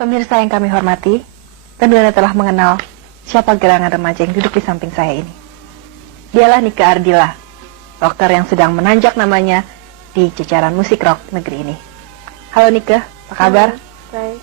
Pemirsa yang kami hormati, tentu Anda telah mengenal siapa gerangan remaja yang duduk di samping saya ini. Dialah Nike Ardila, rocker yang sedang menanjak namanya di jajaran musik rock negeri ini. Halo Nike, apa kabar? Baik.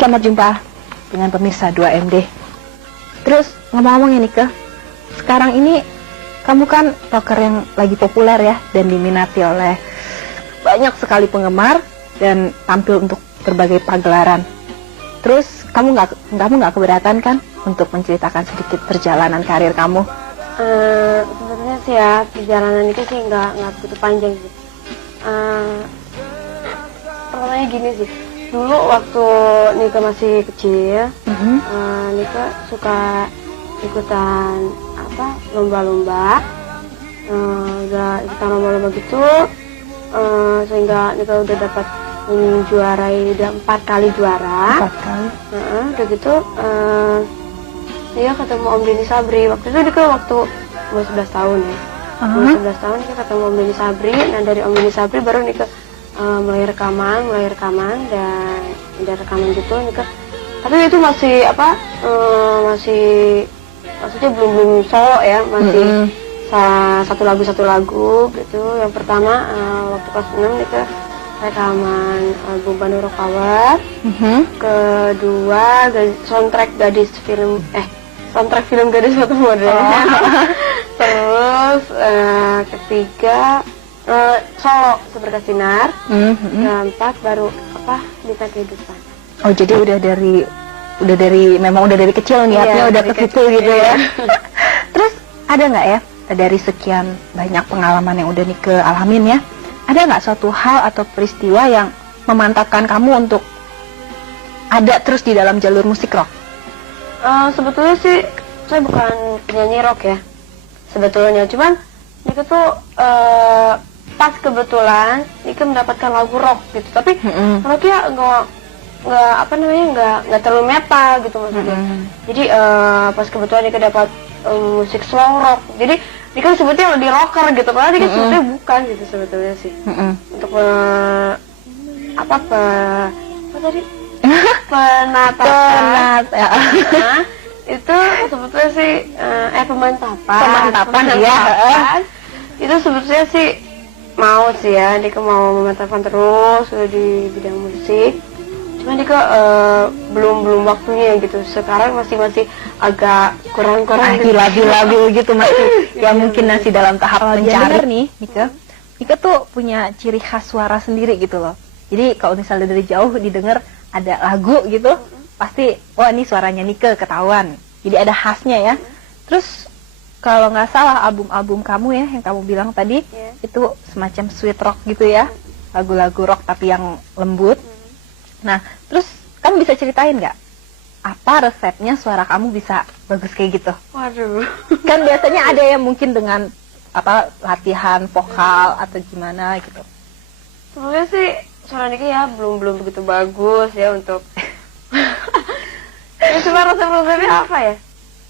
Selamat jumpa dengan pemirsa 2MD. Terus ngomong-ngomong ya Nike, sekarang ini kamu kan rocker yang lagi populer ya dan diminati oleh banyak sekali penggemar dan tampil untuk berbagai pagelaran. Terus kamu nggak keberatan kan untuk menceritakan sedikit perjalanan karir kamu? Sebenarnya sih ya perjalanan itu sih nggak begitu panjang sih. Pertamanya gini sih. Dulu waktu Nika masih kecil, Nika suka ikutan lomba-lomba. Udah ikutan lomba-lomba gitu, sehingga Nika udah dapat menjuarai, udah 4 kali juara. 4 kali. Udah gitu, dia ketemu Om Denny Sabri. Waktu itu Nika waktu umur 11 tahun ya. Umur 11 tahun Nika ketemu Om Denny Sabri. Nah dari Om Denny Sabri baru Nika mulai rekaman dan udah rekaman gitu Nika. Tapi itu masih maksudnya belum solo ya, masih satu lagu gitu. Yang pertama waktu kelas 6 Nika rekaman album Bandung Rock Power. Kedua soundtrack film Gadis Foto Model. Terus ketiga solo Seberkas Sinar. Keempat baru Bintang Kehidupan. Oh jadi memang udah dari kecil niatnya udah ke situ gitu ya. Terus ada nggak ya dari sekian banyak pengalaman yang udah Nike alamin ya, ada nggak suatu hal atau peristiwa yang memantapkan kamu untuk ada terus di dalam jalur musik rock? Sebetulnya sih saya bukan penyanyi rock ya sebetulnya, cuman Nika tuh pas kebetulan Nika mendapatkan lagu rock gitu, tapi rocknya nggak terlalu metal gitu maksudnya. Jadi pas kebetulan Nika dapat musik slow rock, jadi Nika sebetulnya lebih rocker gitu, padahal Nika sebetulnya bukan gitu sebetulnya sih. Untuk penatapan itu sebetulnya sih pemantapan ya. Itu sebetulnya sih mau sih ya, Nika mau memantapkan terus di bidang musik. Cuma Nika belum waktunya gitu. Sekarang masih agak kurang labil gitu masih ya mungkin masih dalam tahap mencari nih Nika tuh punya ciri khas suara sendiri gitu loh. Jadi kalau misalnya dari jauh didengar ada lagu gitu, pasti wah ini suaranya Nika ketahuan. Jadi ada khasnya ya. Terus kalau nggak salah album kamu ya yang kamu bilang tadi itu semacam sweet rock gitu ya, lagu-lagu rock tapi yang lembut. Nah, terus kamu bisa ceritain nggak apa resepnya suara kamu bisa bagus kayak gitu? Waduh. Kan biasanya ada yang mungkin dengan latihan vokal atau gimana gitu. Sebenarnya sih suara Nika ya belum begitu bagus ya untuk. Ya cuma resep-resepnya apa ya?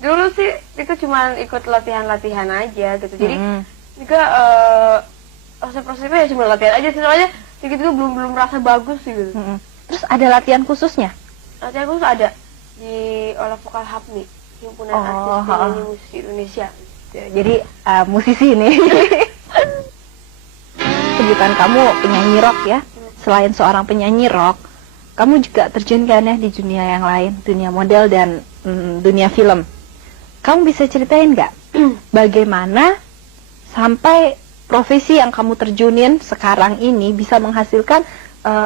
Dulu sih Nika cuma ikut latihan aja gitu. Jadi Nika resep-resepnya ya cuma latihan aja sih, soalnya Nika juga belum merasa bagus sih gitu. Terus ada latihan khususnya? Latihan khusus ada di Olah Vokal HAPMI, Himpunan Artis Penyanyi Musisi Indonesia. Jadi musisi ini. Sebutan kamu penyanyi rock ya. Selain seorang penyanyi rock, kamu juga terjun kan ya di dunia yang lain, dunia model dan dunia film. Kamu bisa ceritain nggak bagaimana sampai profesi yang kamu terjunin sekarang ini bisa menghasilkan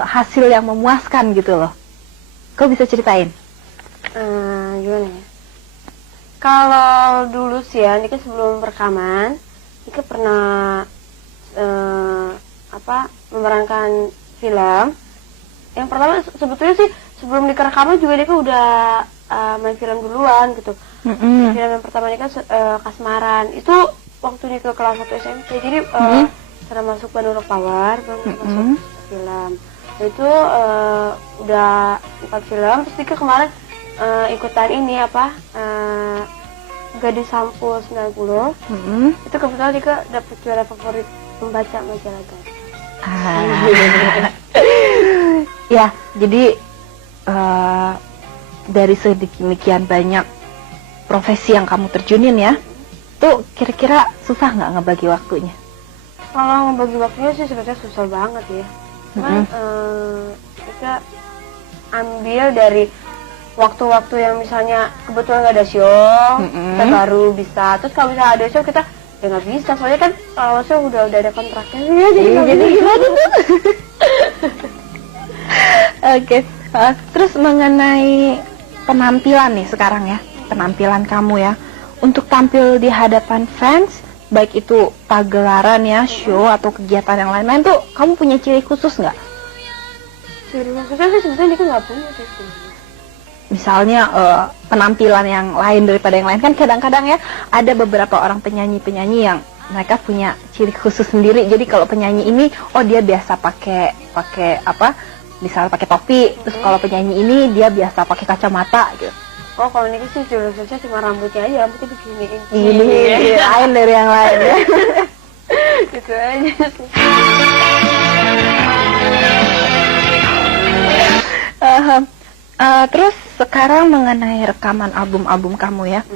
hasil yang memuaskan gitu loh? Kau bisa ceritain? Gimana ya? Kalau dulu sih ya, Nika sebelum rekaman, Nika pernah memerankan film. Yang pertama sebetulnya sih sebelum Nika rekaman juga Nika udah main film duluan gitu. Film yang pertama Nika Kasmaran. Itu waktu Nika kelas 1 SMP. Jadi setelah masuk Bandung Rock Power, baru masuk film. Itu udah 4 film. Terus Nika kemarin ikutan ini Gadis Sampul 90. Itu kebetulan Nika dapet juara favorit pembaca majalah Gadis. Ya, jadi dari sedemikian banyak profesi yang kamu terjunin ya, tuh kira-kira susah nggak ngebagi waktunya? Kalau ngebagi waktunya sih sebenarnya susah banget ya. Cuman kita ambil dari waktu-waktu yang misalnya kebetulan nggak ada show, kita baru bisa. Terus kalau misalnya ada show kita ya nggak bisa, soalnya kan kalau show udah ada kontraknya ya, jadi gimana tuh? Oke, terus mengenai penampilan nih sekarang ya, penampilan kamu ya, untuk tampil di hadapan fans, baik itu pagelaran ya, show atau kegiatan yang lain-lain tuh, kamu punya ciri khusus nggak? Ciri khususnya sih sebenarnya Nika nggak punya sih. Misalnya penampilan yang lain daripada yang lain, kan kadang-kadang ya ada beberapa orang penyanyi-penyanyi yang mereka punya ciri khusus sendiri. Jadi kalau penyanyi ini, oh dia biasa pakai apa? Misalnya pakai topi. Terus kalau penyanyi ini dia biasa pakai kacamata gitu. Oh kalau Nika sih ciri khususnya cuma rambutnya aja, rambutnya begini. Ini lain dari yang lain ya. Gitu aja sih. Terus sekarang mengenai rekaman album-album kamu ya,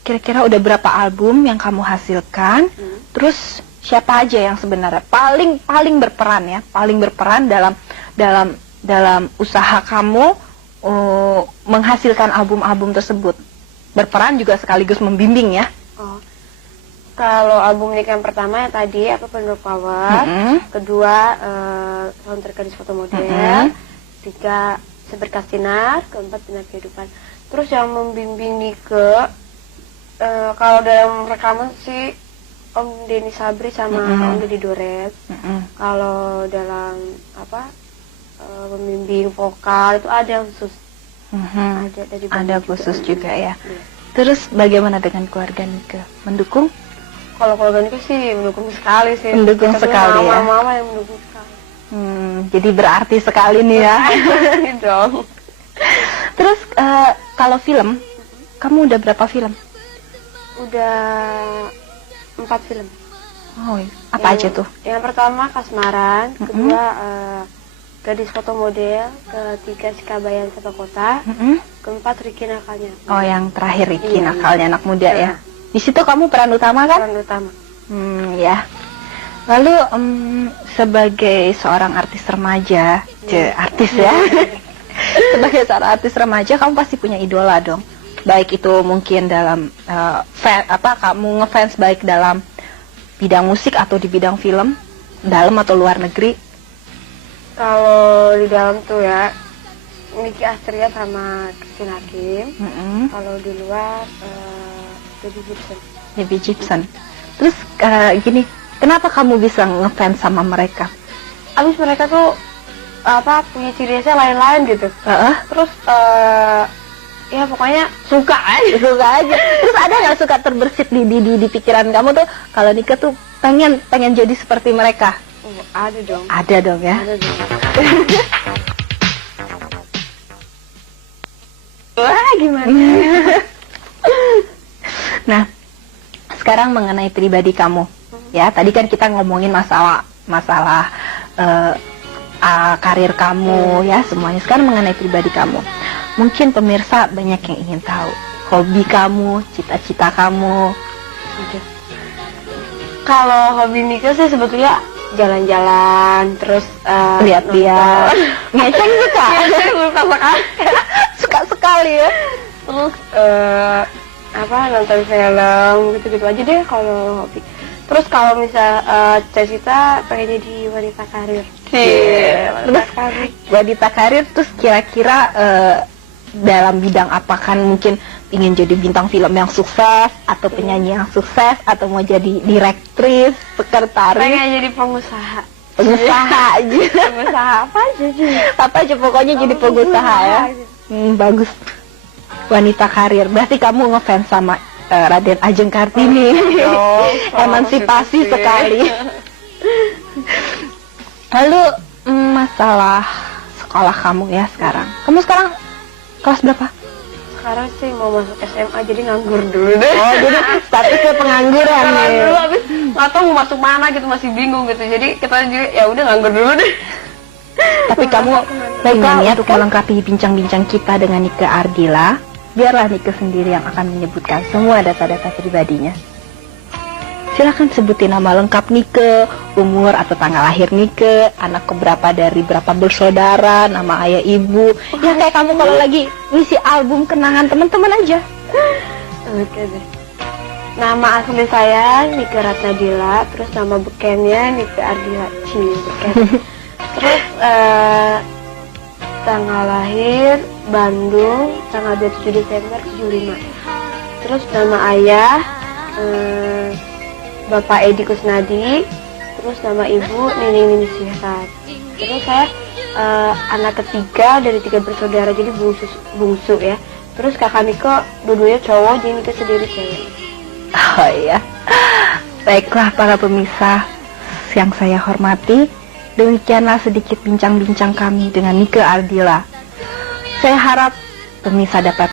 kira-kira udah berapa album yang kamu hasilkan? Terus siapa aja yang sebenarnya paling berperan ya, paling berperan dalam usaha kamu menghasilkan album-album tersebut? Berperan juga sekaligus membimbing ya? Oh, kalau album Nika yang pertama yang tadi apa Penuh Power, kedua soundtrack gadis foto model, tiga Seberkas Sinar, keempat Sinar Kehidupan. Terus yang membimbing Nika kalau dalam rekaman sih Om Denny Sabri sama Om Deddy Dores. Kalau dalam membimbing vokal itu ada yang khusus. Ada khusus juga ya. Terus bagaimana dengan keluarga Nika? Mendukung? Kalau keluarga Nika sih mendukung sekali sih. Mendukung sekali ya. Mama yang mendukung sekali. Jadi berarti sekali nih ya. Dong. Terus kalau film, kamu udah berapa film? Udah 4 film. Oh, apa aja tuh? Yang pertama Kasmaran, kedua Gadis Foto Model, ketiga Sikabayan Satu Kota, keempat Riki Nakalnya. Oh, yang terakhir Riki Nakalnya anak muda ya. Di situ kamu peran utama kan? Peran utama. Ya. Lalu sebagai seorang artis remaja, artis ya. Sebagai seorang artis remaja, kamu pasti punya idola dong. Baik itu mungkin dalam kamu ngefans baik dalam bidang musik atau di bidang film, dalam atau luar negeri. Kalau di dalam tuh ya Niki Astria sama Christine Hakim. Kalau di luar Debbie Gibson. Terus gini, kenapa kamu bisa ngefans sama mereka? Abis mereka tuh punya ciri khasnya lain-lain gitu. Terus ya pokoknya suka aja. Terus ada nggak suka terbersit di pikiran kamu tuh kalau Nika tuh pengen jadi seperti mereka? Ada dong. Ada dong ya. Ada dong. Wah, gimana? Nah, sekarang mengenai pribadi kamu. Ya, tadi kan kita ngomongin masalah karir kamu ya, semuanya. Sekarang mengenai pribadi kamu. Mungkin pemirsa banyak yang ingin tahu hobi kamu, cita-cita kamu. Kalau hobi Nika sih sebetulnya jalan-jalan, terus lihat-lihat. Ngeceng suka? Suka sekali ya. Terus nonton film gitu-gitu aja deh kalau hobi. Terus kalau misal cita-cita pengen jadi wanita karir. Terus wanita karir, terus kira-kira dalam bidang apa, kan mungkin ingin jadi bintang film yang sukses atau penyanyi yang sukses atau mau jadi direktris, sekretaris? Pengen jadi pengusaha aja. Pengusaha apa aja pokoknya jadi pengusaha ya. Bagus. Wanita karir, berarti kamu ngefans sama Raden Ajeng Kartini. Emansipasi sekali. Lalu masalah sekolah kamu ya sekarang. Kamu sekarang kelas berapa? Sekarang sih mau masuk SMA, jadi nganggur dulu deh. Oh, jadi statusnya pengangguran nih. Dulu habis nggak tahu mau masuk mana gitu, masih bingung gitu. Jadi kita juga ya udah nganggur dulu deh. Tapi kamu punya niat untuk melengkapi bincang-bincang kita dengan Nike Ardila. Biarlah Nike sendiri yang akan menyebutkan semua data-data pribadinya. Silahkan sebutin nama lengkap Nike, umur atau tanggal lahir Nike, anak keberapa dari berapa bersaudara, nama ayah ibu. Ya kayak kamu kalau lagi ngisi album kenangan teman-teman aja. Oke deh. Nama asli saya Nike Ratnadila, terus nama bekennya Nike Ardila beken. Terus tanggal lahir Bandung, tanggal 27 Desember 75. Terus nama ayah Bapak Edi Kusnadi, terus nama ibu Nining Nini Sihat. Terus saya anak ketiga dari 3 bersaudara, jadi bungsu ya. Terus kakak Niko dua-duanya cowok, jadi Niko sendiri cewek. Oh iya. Baiklah para pemirsa yang saya hormati, demikianlah sedikit bincang-bincang kami dengan Nike Ardila. Saya harap pemirsa dapat